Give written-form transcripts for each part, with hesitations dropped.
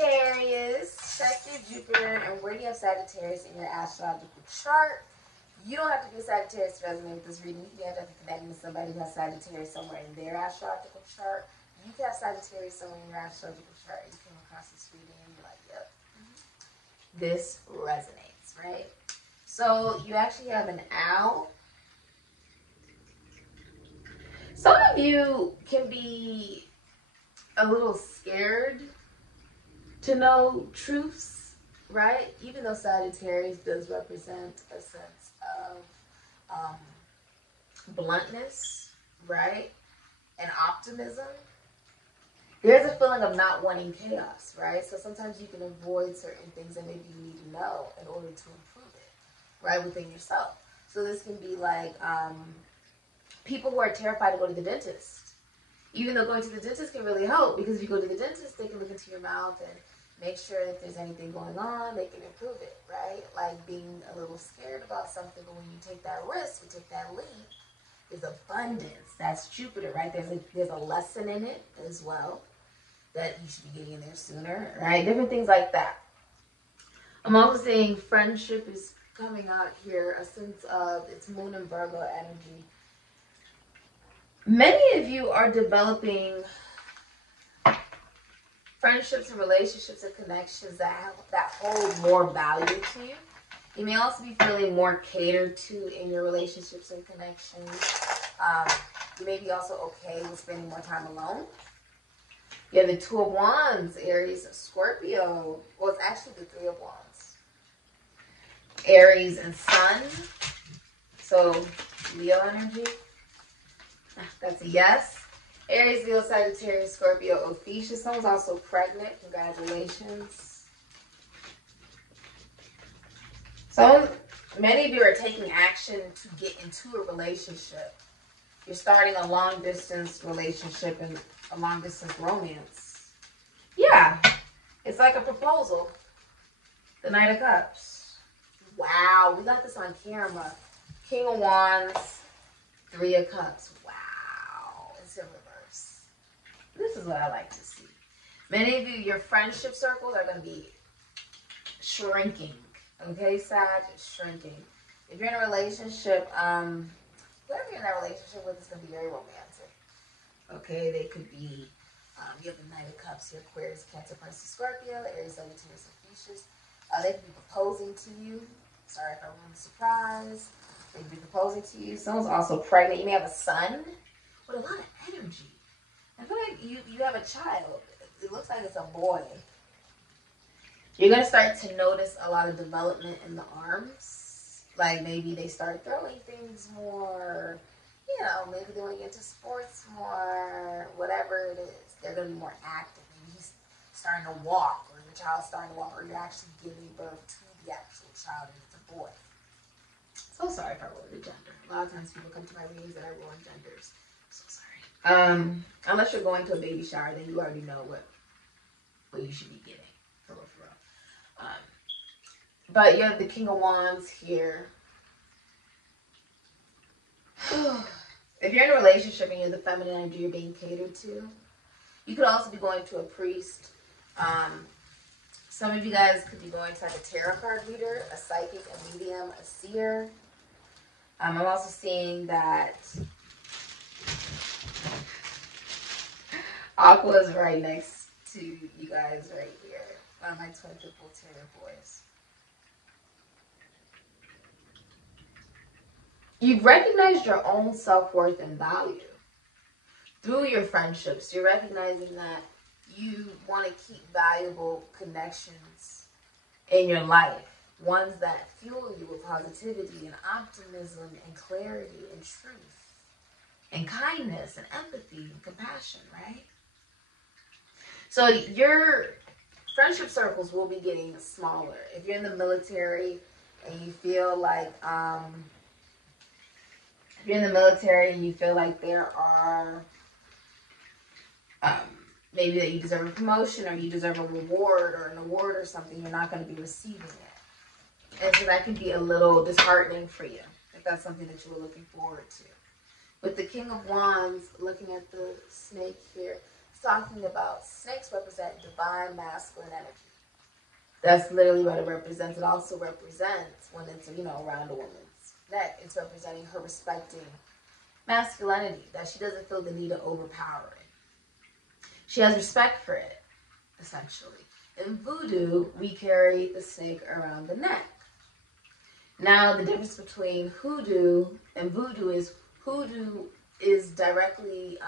Sagittarius, check your Jupiter and where do you have Sagittarius in your astrological chart? You don't have to be a Sagittarius to resonate with this reading. You have to connect with somebody who has Sagittarius somewhere in their astrological chart. You can have Sagittarius somewhere in your astrological chart. You came across this reading and you're like, yep, this resonates, right? So you actually have an owl. Some of you can be a little scared to know truths, right? Even though Sagittarius does represent a sense of bluntness, right? And optimism. There's a feeling of not wanting chaos, right? So sometimes you can avoid certain things that maybe you need to know in order to improve it, right, within yourself. So this can be like people who are terrified to go to the dentist. Even though going to the dentist can really help, because if you go to the dentist, they can look into your mouth and make sure if there's anything going on, they can improve it, right? Like being a little scared about something, but when you take that risk, you take that leap, there's abundance. That's Jupiter, right? There's a lesson in it as well that you should be getting in there sooner, right? Different things like that. I'm also saying friendship is coming out here, a sense of it's Moon and Virgo energy. Many of you are developing friendships and relationships and connections that hold more value to you. You may also be feeling more catered to in your relationships and connections. You may be also okay with spending more time alone. You have the Two of Wands, Aries, Scorpio. Well, it's actually the Three of Wands. Aries and Sun. So, Leo energy. That's a yes. Aries, Leo, Sagittarius, Scorpio, Ophiuchus. Someone's also pregnant. Congratulations. Many of you are taking action to get into a relationship. You're starting a long distance relationship and a long distance romance. Yeah. It's like a proposal. The Knight of Cups. Wow. We got this on camera. King of Wands. Three of Cups. Wow. It's in reverse. This is what I like to see. Many of you, your friendship circles are going to be shrinking. Okay, Sag? It's shrinking. If you're in a relationship, whoever you're in that relationship with is going to be very romantic. Okay, they could be, you have the Knight of Cups here, Aquarius, Cancer, Pisces, Scorpio, Aries, Sagittarius, Ophiuchus. They could be proposing to you. Sorry if I ruined the surprise. They could be proposing to you. Someone's also pregnant. You may have a son with a lot of energy. I feel like you have a child. It looks like it's a boy. You're going to start to notice a lot of development in the arms. Like maybe they start throwing things more, you know, maybe they want to get into sports more, whatever it is. They're going to be more active. Maybe he's starting to walk, or your child's starting to walk, or you're actually giving birth to the actual child and it's a boy. So sorry if I rolled a gender. A lot of times people come to my readings that I roll in genders. So sorry. Unless you're going to a baby shower, then you already know what you should be getting. For real. But you have the King of Wands here. If you're in a relationship and you're the feminine energy you're being catered to, you could also be going to a priest. Some of you guys could be going to like a tarot card reader, a psychic, a medium, a seer. I'm also seeing that Aqua is right next to you guys right here. One of my twin triple tarot boys. You've recognized your own self-worth and value through your friendships. You're recognizing that you want to keep valuable connections in your life. Ones that fuel you with positivity and optimism and clarity and truth and kindness and empathy and compassion, right? So your friendship circles will be getting smaller. If you're in the military and you feel like, there are, maybe that you deserve a promotion or you deserve a reward or an award or something, you're not going to be receiving it. And so that can be a little disheartening for you if that's something that you were looking forward to. With the King of Wands, looking at the snake here, talking about snakes represent divine masculine energy. That's literally what it represents. It also represents when it's, around a woman's neck, it's representing her respecting masculinity, that she doesn't feel the need to overpower it. She has respect for it, essentially. In voodoo, we carry the snake around the neck. Now, the difference between hoodoo and voodoo is directly,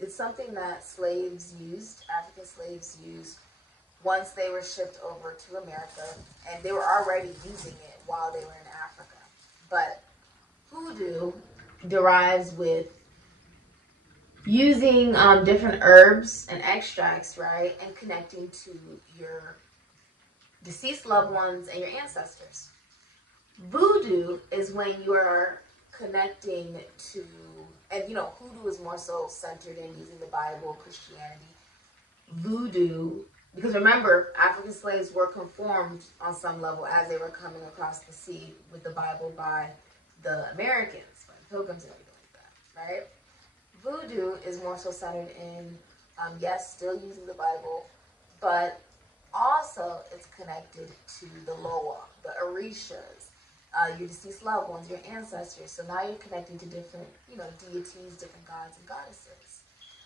it's something that slaves used, African slaves used, once they were shipped over to America, and they were already using it while they were in Africa. But hoodoo derives with using different herbs and extracts, right, and connecting to your deceased loved ones and your ancestors. Voodoo is when you are connecting to, and hoodoo is more so centered in using the Bible, Christianity. Voodoo, because remember, African slaves were conformed on some level as they were coming across the sea with the Bible by the Americans, by the Pilgrims and everything like that, right? Voodoo is more so centered in, yes, still using the Bible, but also it's connected to the Loa, the Orishas, your deceased loved ones, your ancestors. So now you're connecting to different, deities, different gods and goddesses.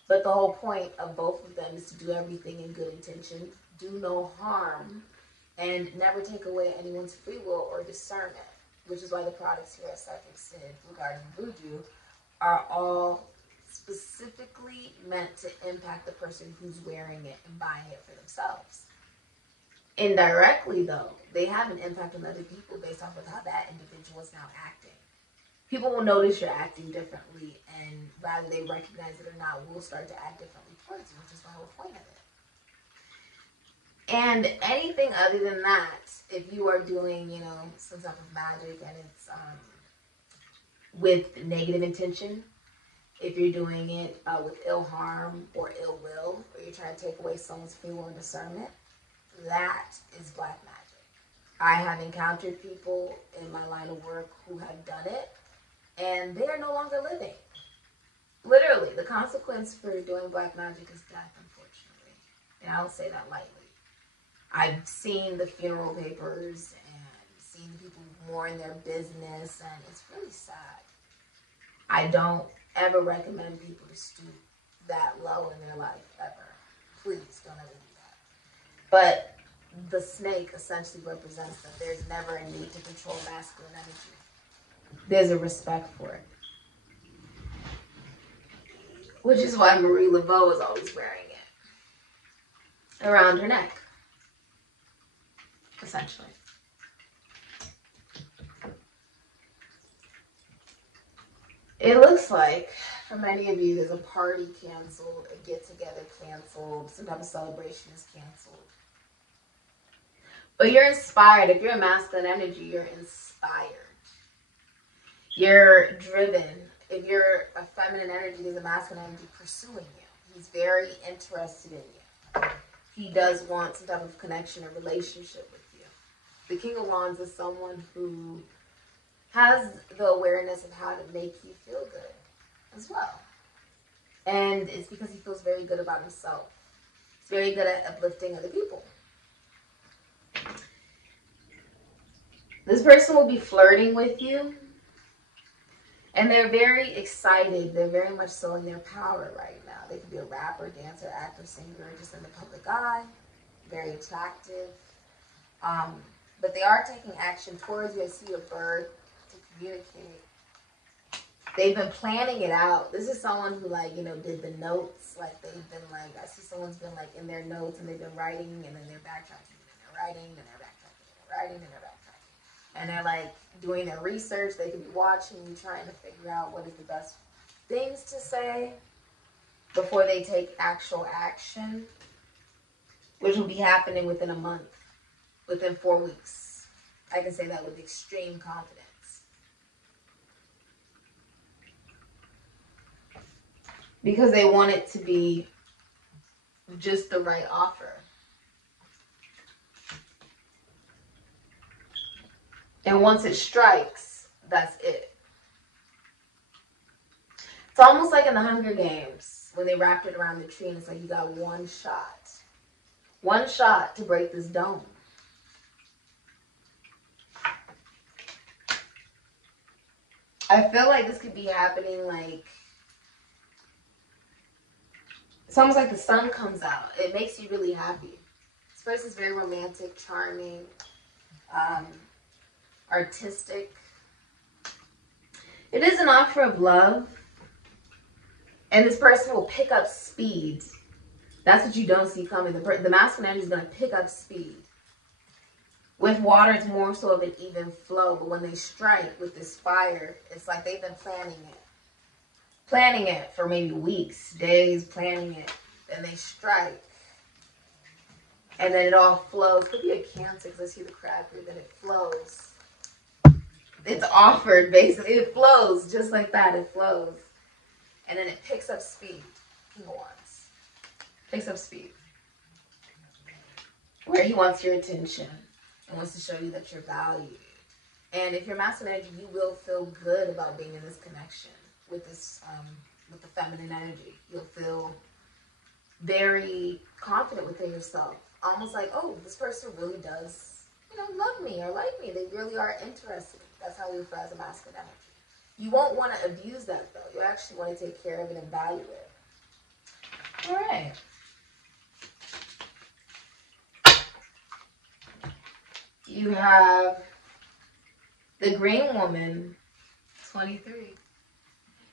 But the whole point of both of them is to do everything in good intention, do no harm, and never take away anyone's free will or discernment, which is why the products here at Sikiksyd regarding voodoo are all specifically meant to impact the person who's wearing it and buying it for themselves. Indirectly, though, they have an impact on other people based off of how that individual is now acting. People will notice you're acting differently, and whether they recognize it or not, will start to act differently towards you, which is the whole point of it. And anything other than that, if you are doing, some type of magic and it's with negative intention, if you're doing it with ill harm or ill will, or you're trying to take away someone's free will and discernment, that is black magic. I have encountered people in my line of work who have done it, and they are no longer living. Literally, the consequence for doing black magic is death, unfortunately. And I don't say that lightly. I've seen the funeral papers and seen people mourn their business, and it's really sad. I don't ever recommend people to stoop that low in their life, ever. Please don't ever do that. But the snake essentially represents that there's never a need to control masculine energy. There's a respect for it. Which is why Marie Laveau is always wearing it around her neck, essentially. It looks like, for many of you, there's a party canceled, a get-together canceled, some type of celebration is canceled. But you're inspired. If you're a masculine energy, you're inspired. You're driven. If you're a feminine energy, there's a masculine energy pursuing you. He's very interested in you. He does want some type of connection or relationship with you. The King of Wands is someone who has the awareness of how to make you feel good as well. And it's because he feels very good about himself. He's very good at uplifting other people. This person will be flirting with you. And they're very excited. They're very much so in their power right now. They could be a rapper, dancer, actor, singer, just in the public eye. Very attractive. But they are taking action towards you. I see a bird to communicate. They've been planning it out. This is someone who, did the notes. They've been, I see someone's been, in their notes, and they've been writing, and then they're backtracking, and they're writing, and they're backtracking, and they're writing, and they're backtracking. And they're, doing their research. They could be watching you, trying to figure out what is the best things to say before they take actual action, which will be happening within a month, within 4 weeks. I can say that with extreme confidence. Because they want it to be just the right offer. And once it strikes, that's it. It's almost like in the Hunger Games, when they wrapped it around the tree, and it's like you got one shot. One shot to break this dome. I feel like this could be happening like, it's almost like the sun comes out. It makes you really happy. This person's very romantic, charming, artistic. It is an offer of love. And this person will pick up speed. That's what you don't see coming. The masculine energy is going to pick up speed. With water, it's more so of an even flow. But when they strike with this fire, it's like they've been planning it. Planning it for maybe weeks, days, planning it. Then they strike. And then it all flows. Could be a Cancer because I see the crab here. Then it flows. It's offered, basically. It flows just like that. It flows. And then it picks up speed. King of Wands. Picks up speed. Where he wants your attention. And wants to show you that you're valued. And if you're masculine energy, you will feel good about being in this connection with this, with the feminine energy. You'll feel very confident within yourself. Almost like, oh, this person really does, love me or like me. They really are interested. That's how we feel as a masculine energy. You won't want to abuse that, though. You actually want to take care of it and value it. All right. You have the Green Woman, 23.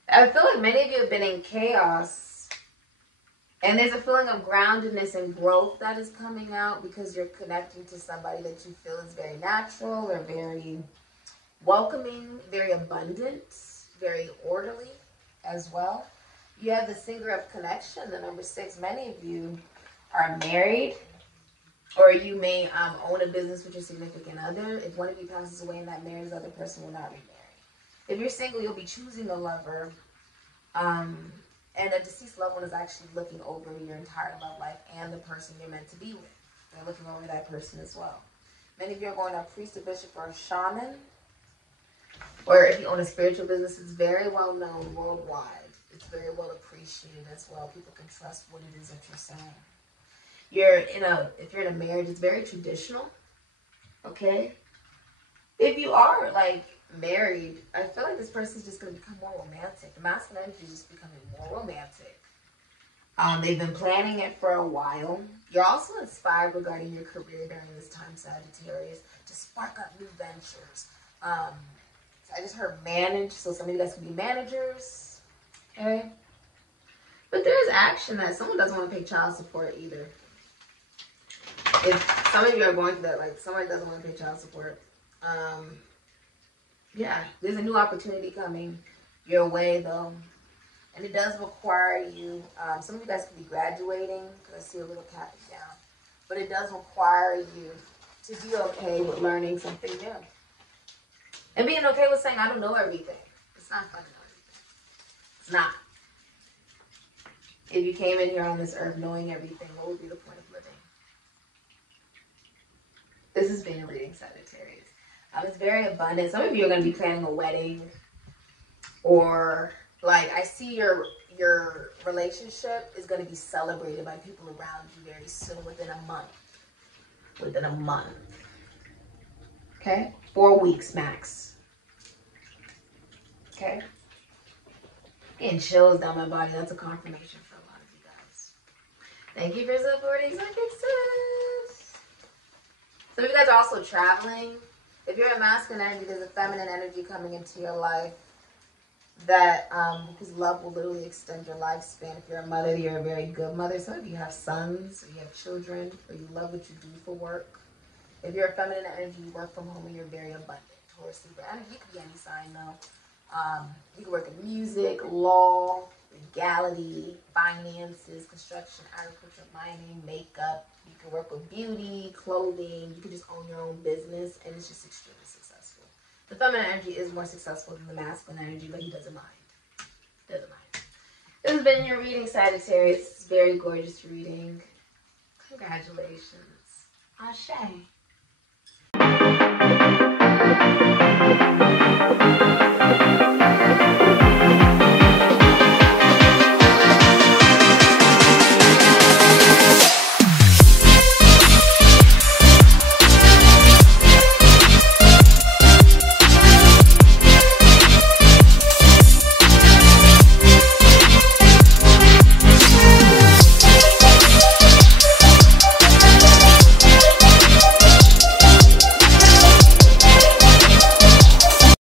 I feel like many of you have been in chaos. And there's a feeling of groundedness and growth that is coming out because you're connecting to somebody that you feel is very natural or very welcoming, very abundant, very orderly as well. You have the Singer of Connection, the number 6. Many of you are married, or you may own a business with your significant other. If one of you passes away in that marriage, the other person will not be married. If you're single, you'll be choosing a lover. And a deceased loved one is actually looking over your entire love life and the person you're meant to be with. They're looking over that person as well. Many of you are going to a priest, a bishop, or a shaman. Or if you own a spiritual business, it's very well known worldwide. It's very well appreciated as well. People can trust what it is that you're saying. If you're in a marriage, it's very traditional. Okay? If you are married, I feel like this person's just going to become more romantic. The masculine energy is just becoming more romantic. They've been planning it for a while. You're also inspired regarding your career during this time, Sagittarius, to spark up new ventures. I just heard manage, so some of you guys can be managers. Okay? But there's action that someone doesn't want to pay child support either. If some of you are going through that, somebody doesn't want to pay child support. Yeah, there's a new opportunity coming your way, though. And it does require you, some of you guys could be graduating, because I see a little cap down. But it does require you to be okay with learning something new. And being okay with saying, I don't know everything. It's not fun to know everything. It's not. If you came in here on this earth knowing everything, what would be the point of living? This has been a reading, Sagittarius. It's very abundant. Some of you are going to be planning a wedding, or I see your relationship is going to be celebrated by people around you very soon, within a month. Within a month. Okay? 4 weeks max. Okay? Getting chills down my body. That's a confirmation for a lot of you guys. Thank you for supporting Sikiksyd. Some of you guys are also traveling. If you're a masculine energy, there's a feminine energy coming into your life that, because love will literally extend your lifespan. If you're a mother, you're a very good mother. Some of you have sons, or you have children, or you love what you do for work. If you're a feminine energy, you work from home and you're very abundant. Taurus, Libra. And you could be any sign, though. You can work in music, law, legality, finances, construction, agriculture, mining, makeup. You can work with beauty, clothing. You can just own your own business, and it's just extremely successful. The feminine energy is more successful than the masculine energy, but he doesn't mind. Doesn't mind. This has been your reading, Sagittarius. It's a very gorgeous reading. Congratulations. Ashe.